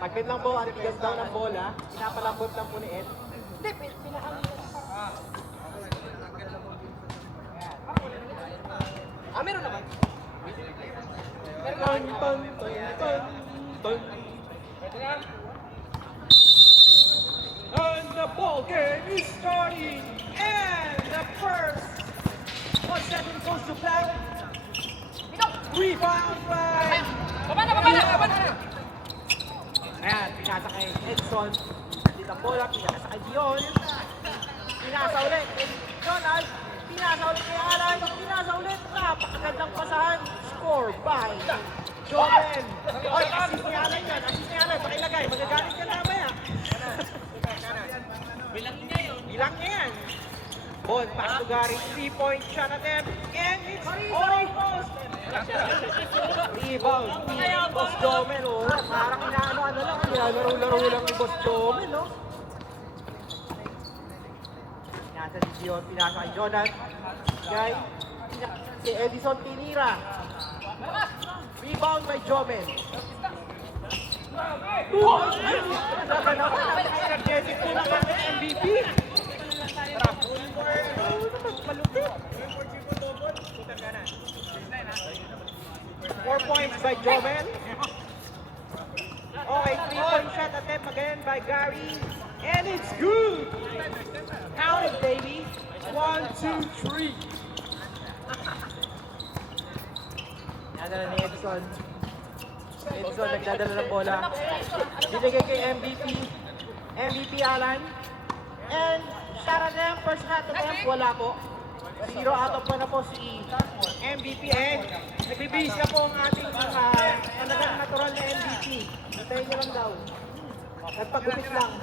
Pagpit lang po, ang tigas daw ng bola, pinapalambot lang po ni Ed. Hindi, pinahangin lang. Meron naman. Ton, ton, ton, ton, ton. And the ball game is starting. And the first 1 second goes to black. Rebound by... Baba na! Ayan, pinasa kay Edson. Dito ang bola, pinasa kay Dion. Pinasa ulit kay Donald. Pinasa ulit kay Alan. Pinasa ulit. Napakagandang pasahan. Score by Joven. Oy, assist ni Alan yan. Assist ni Alan. Pakilagay. Magagalit ka na mamaya. Bilang niya yun. Bilang niya yan. Ball, pass to Gary. 3-point shot attempt. And it's almost. Rebound. Boss Joven, oh. Parang inaano-ano lang. Laro-laro lang ni Boss Joven, no? Pinasa ni Dion. Pinasa kay Jordan. Guy. Si Edison Tinira. Rebound by Joven. Energetic po ng ating MVP. Malupit. 4 points by Joven. Okay, 3-point shot attempt again by Gary. And it's good. Count it, baby. 1, 2, 3. Nadala ni Edson. Edson nagdadala ng bola. Binigay kay MVP. MVP Alan. And shot attempt, first shot attempt, wala po. 0 out of 1 na po si MVP. And nagbibihis na po ang ating talagang natural na MVP. Hintayin niyo lang daw. Nagpagupit lang.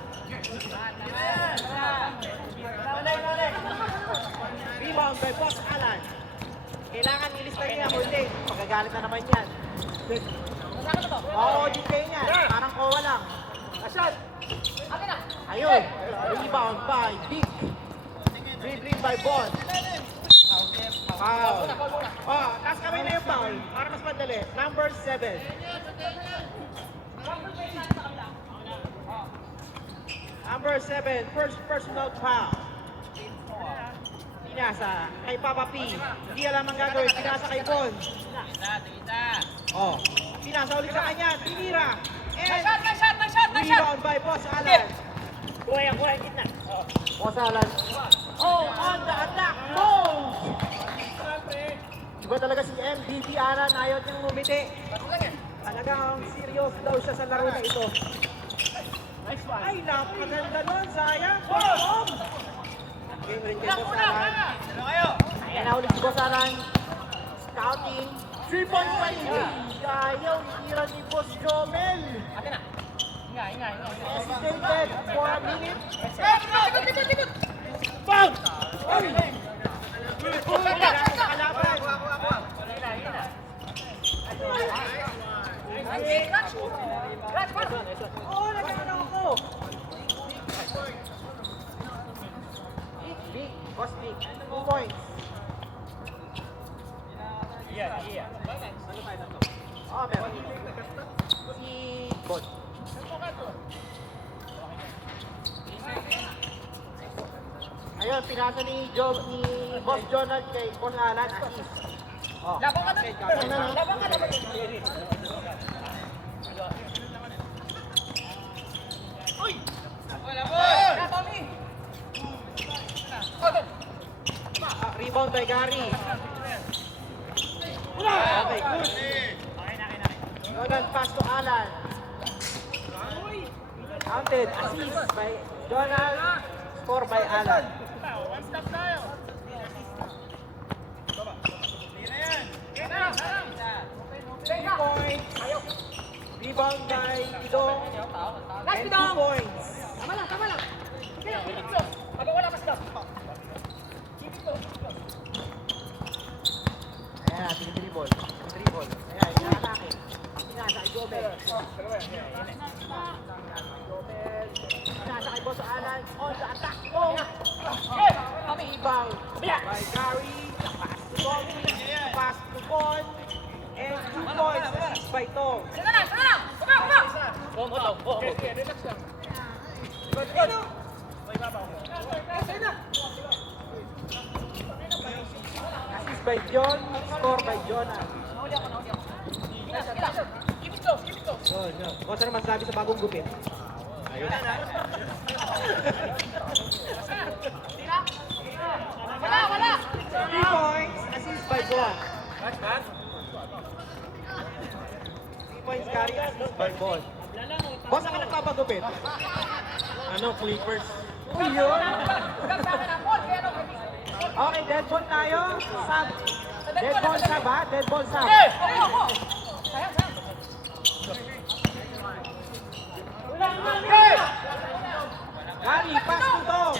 Rebound by Boss Alan. Kailangan ilista niya ako hindi. Magagalit na naman yan. Oo, din kayo niyan. Parang kowa lang. Asad. Ayun. Rebound by Big. Dribbling by Bon. Foul. Oh, taas kamay na yung foul. Para mas madali. Number 7. Number 7. First personal foul. Pinasa kay Papa P. Hindi alam ang gagawin. Pinasa kay Bon. Oh. Pinasa ulit sa kanya. Tinira. And rebound by Boss Alan. Kuya, gitna. Boss Alan. Oh, on the attack. Move! Iba talaga si MVP Alan. Ayaw niyang umiti. Talagang serious daw siya sa laro na ito. Ay, napakaganda nun. Sayang. Boom! Game rin kay Boss Alan. Ayan na ulit si Boss Alan. Scouting. 3 points by Lee. Ayaw, tira ni Boss Jomel. Hesitated for a minute. Foul! Ay! Oh, nagkakaroon ako. Big, Boss Big. 2 points. Oh, meron. Si Bon. Ayun, pinasa ni Boss Jonald kay Boss Alan. Assist. Oh. Labang ka na. Uy! Tommy! Rebound by Gary. Okay, good. Jordan, pass to Alan. Counted, assist by Donald, score by Alan. One stop tayo. Points. Rebound by Idong. And 2 points. Tama lang. Pag wala pa sila. Ayan, dribble. Ayan, inaatake. Pinasa kay Jobel. Pinasa kay Boss Alan. On the attack. Oh! Rebound by Gary. Pass to Tommy. Pass to Bon. And 2 points. Assist by Tom. Sana lang! Okay, relax lang. Assist by John, score by Jonas. Keep it close, keep it close. Yun. Kung ano masabi sa bagong gupit? Ayun. Wala. 3 points, assist by Bon. 3 points carry, assist by Bon. Boss, saan ka nagpapagupit? Ano, Clippers? Uy, yun. Huwag sa akin ang ball, kaya ano, Okay, dead ball tayo. Sub. Dead ball sub ha? Dead ball sub. Okay, sayang. Gary, pass to Tom.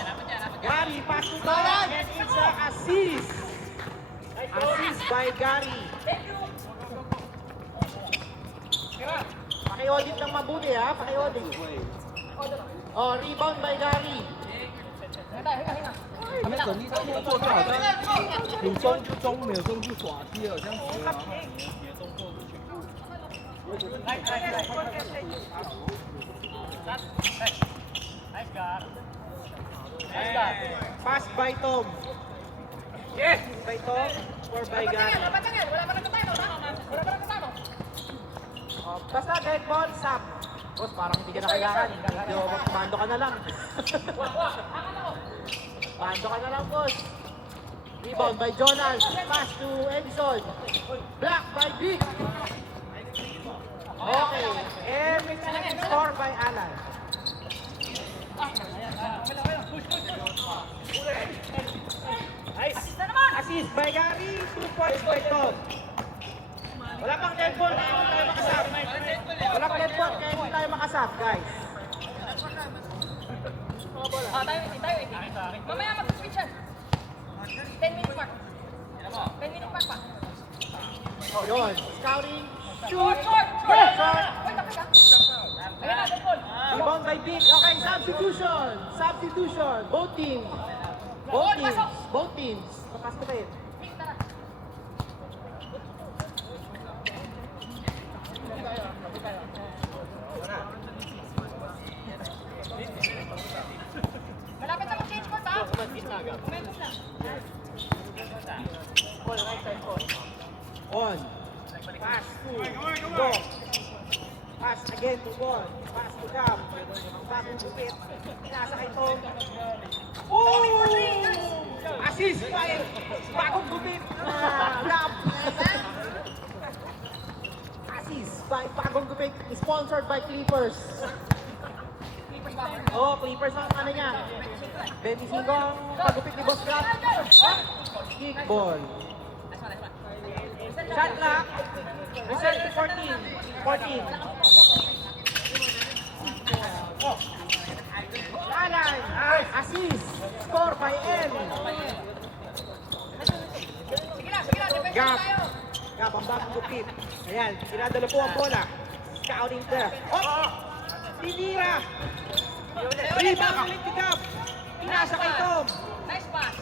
Gary, pass to Tom. And it's a assist. Assist by Gary. Paki-audit ng mabuti ha. Paki-audit. Oh, rebound by Gary. 他们整体上面做的好像有中就中，没有中就耍踢，好像是啊。 Pass by Tom. Yes! By Tom or by Gary. Dapat yan, wala pa nagtatalo, ha? Wala pa nagtatalo. Oh, basta dead ball, sub. Boss, parang hindi ka na kailangan. Medyo kumando ka na lang. Kumando ka na lang, boss. Rebound by Jonas. Pass to Edison. Block by Vic. Okay. Everything score by Alan. Nice! Na naman! Assist by Gary. 2 points by Tom. Wala pang dead ball. Kaya hindi tayo makasap. Wala pang dead ball. Kaya hindi tayo makasap, guys. Tayo. Mamaya mag-switch yan. 10 minute mark. 10 minute mark pa. Oh, yun. Scouting. Short! Short. Wait, tapos Ayan na, dead ball. Rebound by Vic. Okay, substitution. Substitution. Both teams. Both teams. Papas ko tayo. Vic, tara. Malapit na mag-change court, ha? Momentum lang. On. Pass to Bo. Pass again to Bon. Pass to Gab. Ang bagong gupit. Pinasa kay Tom. Oh! Assist by bagong gupit. Gab. Assist by bagong gupit. Sponsored by Clippers. Oh, Clippers ang ano niya. 25 ang pagupit ni Boss Gab. Kickball. Shot clock. Reset to 14. 14. Alan. Assist. Score by M. Sige na, defense Gap. tayo. Gap, ang bagong gupit. Ayan, sinadala po ang bola. Scouting there. Oh! Tinira. Rebound ulit ni Gap. Pinasa kay Tom. Nice pass.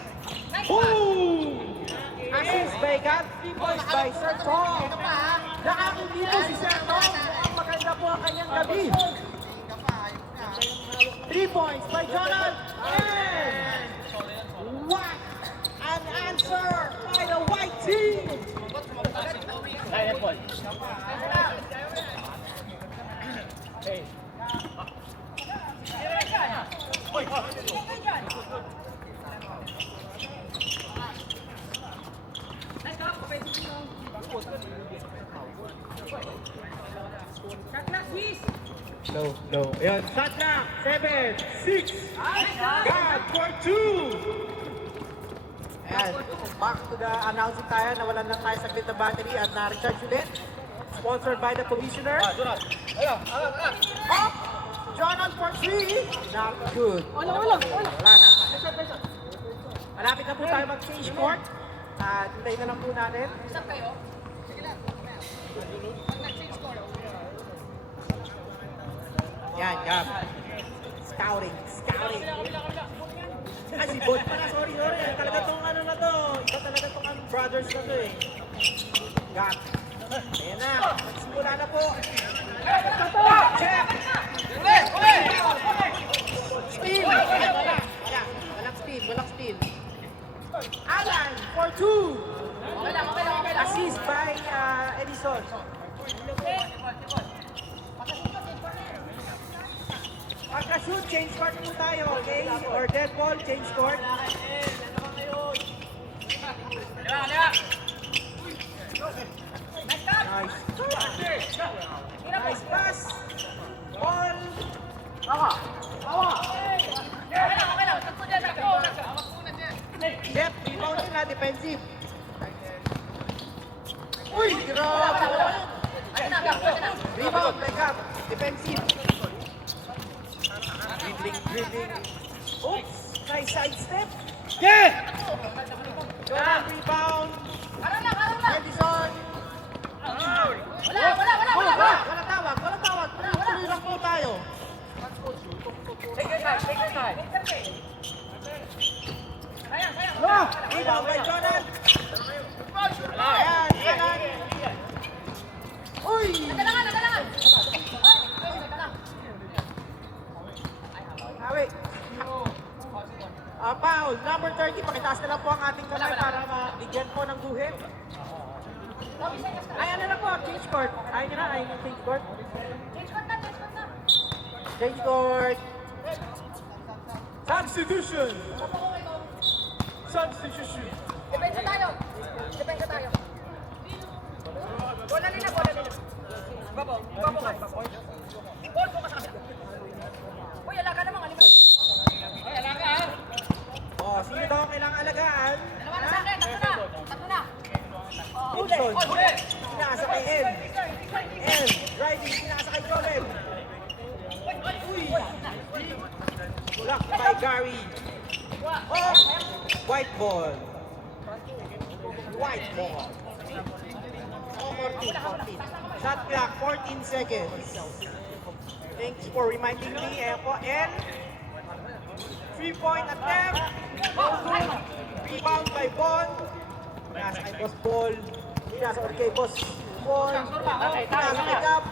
Nice pass. Boom! Assist by Gab, 3 points by Sir Tom. Nakakindito si Sir Tom. Ang maganda po ang kanyang gabi. 3 points by Jonathan. And what an answer by the white team! Dead ball. Nice job, offensive mo. Shot clock, please. Low. Ayan, shot clock. 7, 6. God for 2. Ayan, back to the announcing tayo. Nawalan lang tayo saglit na battery at na-recharge ulit. Sponsored by the commissioner. Up! Jonan for 3. Not good. Wala na. Malapit na po tayo mag-change court. At hintayin na lang po natin. Stop kayo. Sige lang. Pag nag-change score. Yan, Gab. Scouting. Ay, si Bod pala. Sorry. Talaga tong ano na to. Iba talaga tong brothers na to eh. Gab. Ayan na. Nagsimula na po. Check! Steal! Wala. Walang steal, walang steal. Alan for 2. Assist by Edison. Pagka-shoot, change court po tayo, okay? Or dead ball, change court. Nice. Nice pass. Ball. Jeff, rebound nila, defensive. Uy, grabe. Rebound, back up, defensive. Dribbling. Oops, nice sidestep. Yeah! Rebound. Edison. Walang tawag. Tuloy lang po tayo. Rebound by Jonathan. Ayan, Alan. Uy! Hawi. Foul, number 30. Pakitaas na lang po ang ating kamay para mabigyan po ng guhit. Ay, ano na po, change court. Ayun nyo na, ayun yung change court. Change court. Substitution. Depensa tayo. Bola nila. Babo ka. Ball po ka sa kabila. Uy, ala ka naman. Oh, sino daw ang kailangang alagaan? Dalawa na sa akin. Tatlo na. Edson. Pinasa kay Ed. Ed, driving. Pinasa kay Jolem. Uy! Blocked by Gary. Oh! White ball. Oh, 14. Shot clock, 14 seconds. Thanks for reminding me. Ayan po, and 3-point attempt. No good. Rebound by Bon. Pinasa kay Boss Ball. Pinasa ulit kay Boss Bon. Pinasa kay Gab.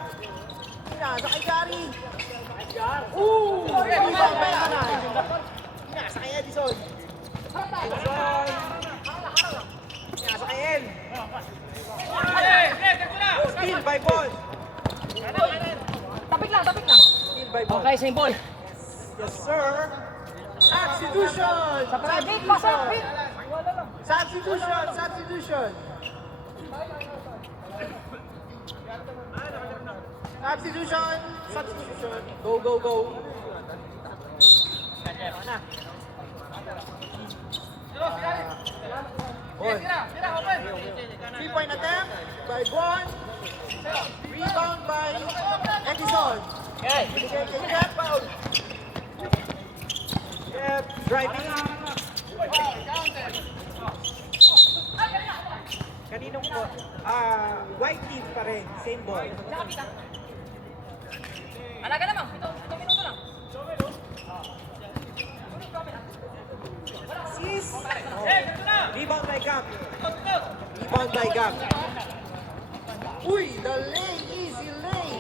Pinasa kay Gary. Rebound by Alan. Pinasa kay Edison. Edison. Pinasa kay El. Steal by Bon. Tapik lang. Steal by Bon. Okay, same ball. Yes, sir. Substitution. Substitution. Go. Bon. 3-point attempt by Bon. Rebound by Edison. Jeff driving. Kaninong po? White team pa rin. Same ball. Alaga naman. 7 minuto lang. Sis. Rebound by Gab. Uy, the lay, easy lay.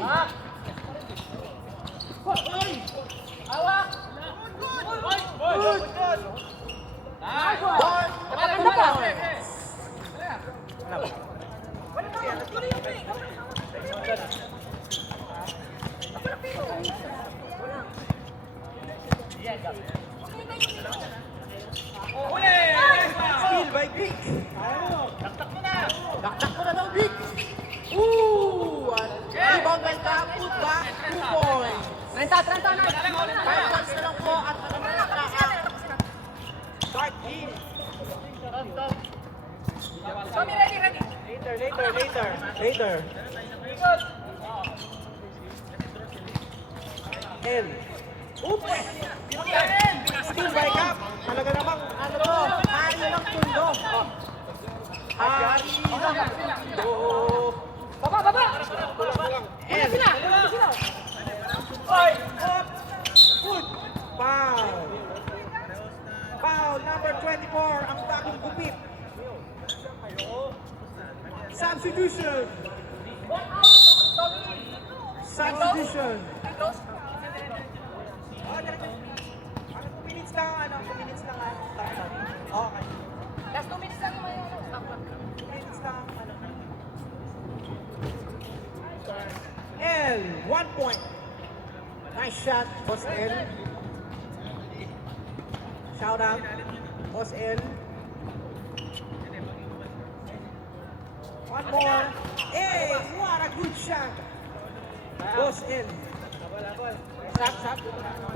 Hawak. Good. Bon. Maganda pa. Steal by Vic. Daktak mo na daw, Vic. Ooh! Rebound by Gab. Put back. 2 points. 30 na. 5 points na lang po at start team. Show me ready. Later. L. Oops! Steal by Gab. Talaga namang, hari ng tundo. Hari ng tundo. Baba. L. Sila. Good. Foul number 24, ang bagong gupit. Substitution. Substitution. Close. Oh, diretso. 2 minutes lang, 2 minutes lang. Okay. Last 2 minutes lang yung may ano. Stop lang. 2 minutes lang, L, 1 point. Nice shot, Boss L. Shout out, Boss L. One more. Hey, what a good shot. Boss L. Shot.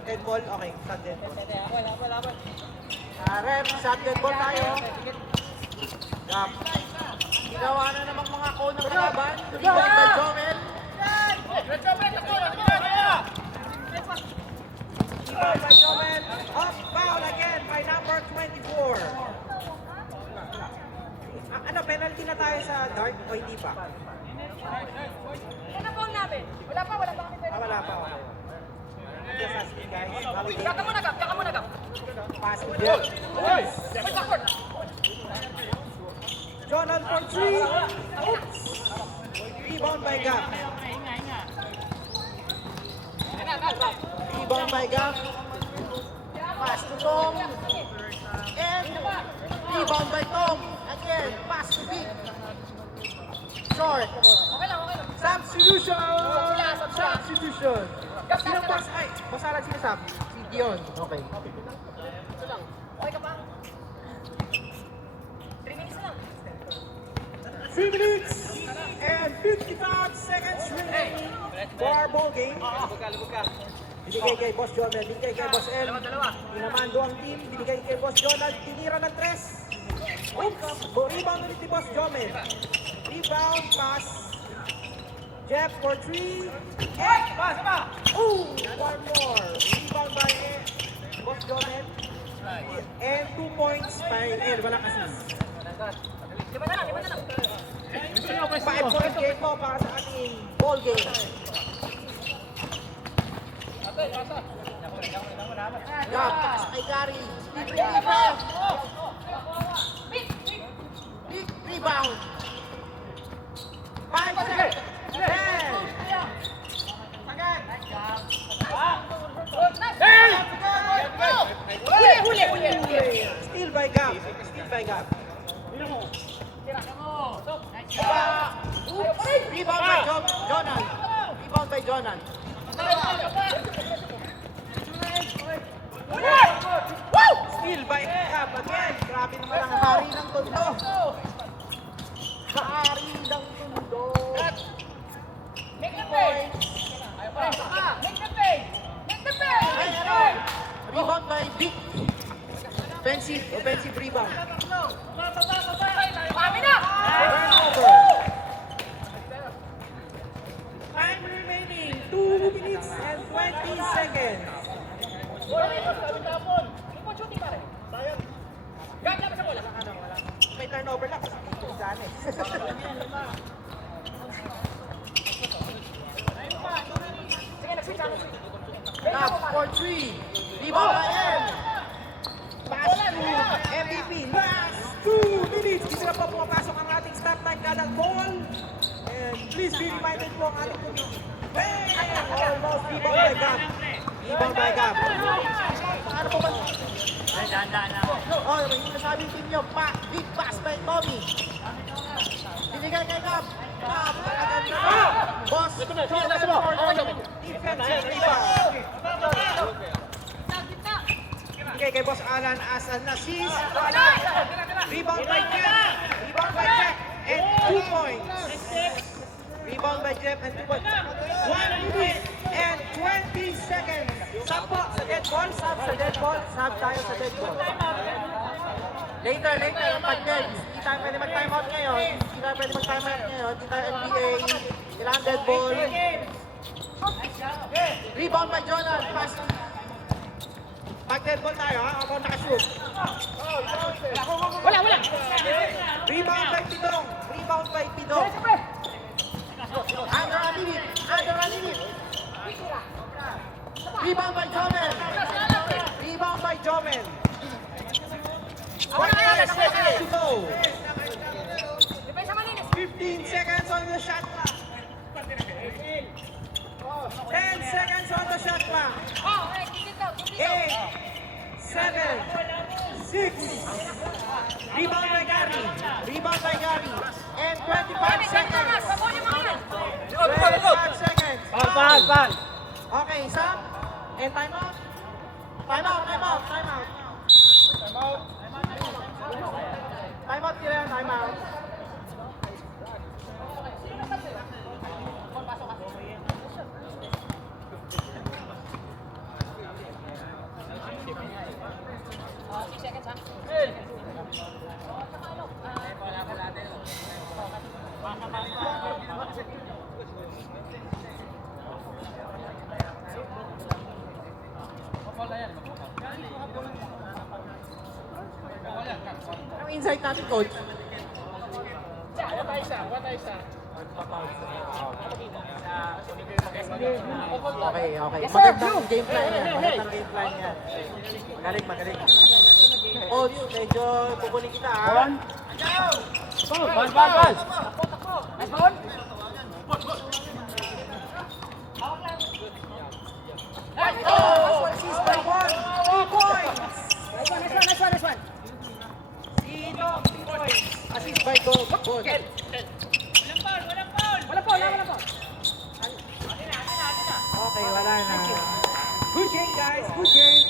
Dead ball. Okay, shot dead ball. Ref, shot dead ball tayo. Gap. Ginawa na namang mga cone ng kalaban. Rebound by Joel. Rebound by Joel. Off foul again by number 24. Penalty na tayo sa dart o hindi pa? Ano phone namin? Wala pa kami pwede. Wala pa. Okay. Just asking guys. Kaka muna, Gab. Passing ball. Wait, backward. Jonathan for 3. Oops. Rebound by Gap. Rebound by Gap. Pass to Tom. And rebound by Tom. Again, pass to Vic. Short. Okay lang. Substitution! Substitution. Substitution. Gap, Sino gap, boss? Ay, boss Alan sinasabi. Si Dion. Okay. Ito lang. Okay ka pa? 3 minutes lang. 3 minutes and 55 seconds remaining for our ball game. Binigay kay Boss Jonel, binigay kay Boss El. Pinamando ang team, binigay kay Boss Jonel, tinira ng 3. Oops! Rebound ulit ni Boss Jomel. Rebound, pass. Jeff for 3. Ooh! One more. Rebound by Boss Jomel. And 2 points by El. Walang assist. 5 na lang. 5 point game po para sa ating ball game. Gab, taas kay Gary. Big rebound. 5 seconds. 10. Huli. Steal by Gab. Rebound by Jonan. Steal by Gab again. Grabe naman ang hari ng tundo. Hari ng tundo. Make the pay. Rebound by Vic. Offensive rebound. Kami na! Turnover. Time remaining 2 minutes and 20 seconds. Shooting pare. Gab na sa bola. May turnover lang kasi dito dyan eh. Sige, nag-switch ako. Gab for 3. Rebound by M. Pass to MVP. Last 2 minutes. Hindi na pa pumapasok ang ating start time kadang ball. And please be reminded po ang ating committee. Almost rebound by Gab. Paano po ba? Oh, yung nasabi team nyo, big pass by Tommy. Binigay kay Gab. Gab, maganda. Boss, defensive rebound. Binigay kay Boss Alan as an assist. Rebound by Jeff. And 2 points. Rebound by Jeff and 2 points. 1 minute and 20 seconds. Sub po sa dead ball. Sub tayo sa dead ball. Later, pag dead. Hindi tayo pwede mag-time out ngayon. Hindi tayo NBA. Kailangan dead ball. Rebound by Jonah. Pass. Pag dead ball tayo, ha? Ako nakashoot. Wala. Rebound by Pidong. Under a limit. Rebound by Jomel. 1 seconds to go. 15 seconds on the shot clock. naman by Gary. And 25 seconds. 25 seconds. Pan. Okay, Sam. And time out. Time out. Time out sila, time out. Ang insight natin, coach. Okay. Magandang game plan yan. Magaling. Coach, medyo kukunin kita ha. Pan. Nice ball. Oh! Assist by 1. 2 points. Nice one. Sino? 3 points. Assist by Gold. Wala po. Okay, wala na. Good game, guys. Good game.